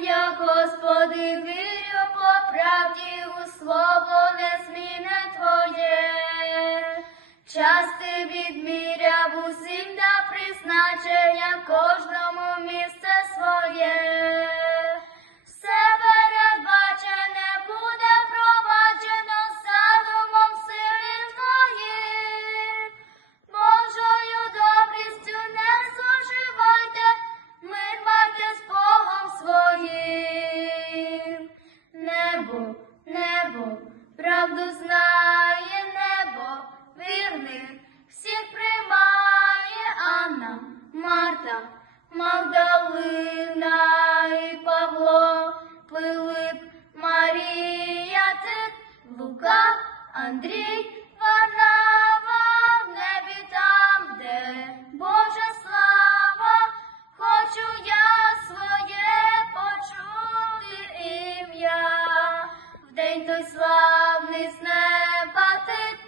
я, Господи, вірю по правді у слово незміне Твоє. Час ти відміряв усім та призначення Небо, небо, правду знає небо, вірних всіх приймає Анна, Марта, Магдалина і Павло, Пилип, Марія, Тит, Лука, Андрій, день той славний з неба Тит,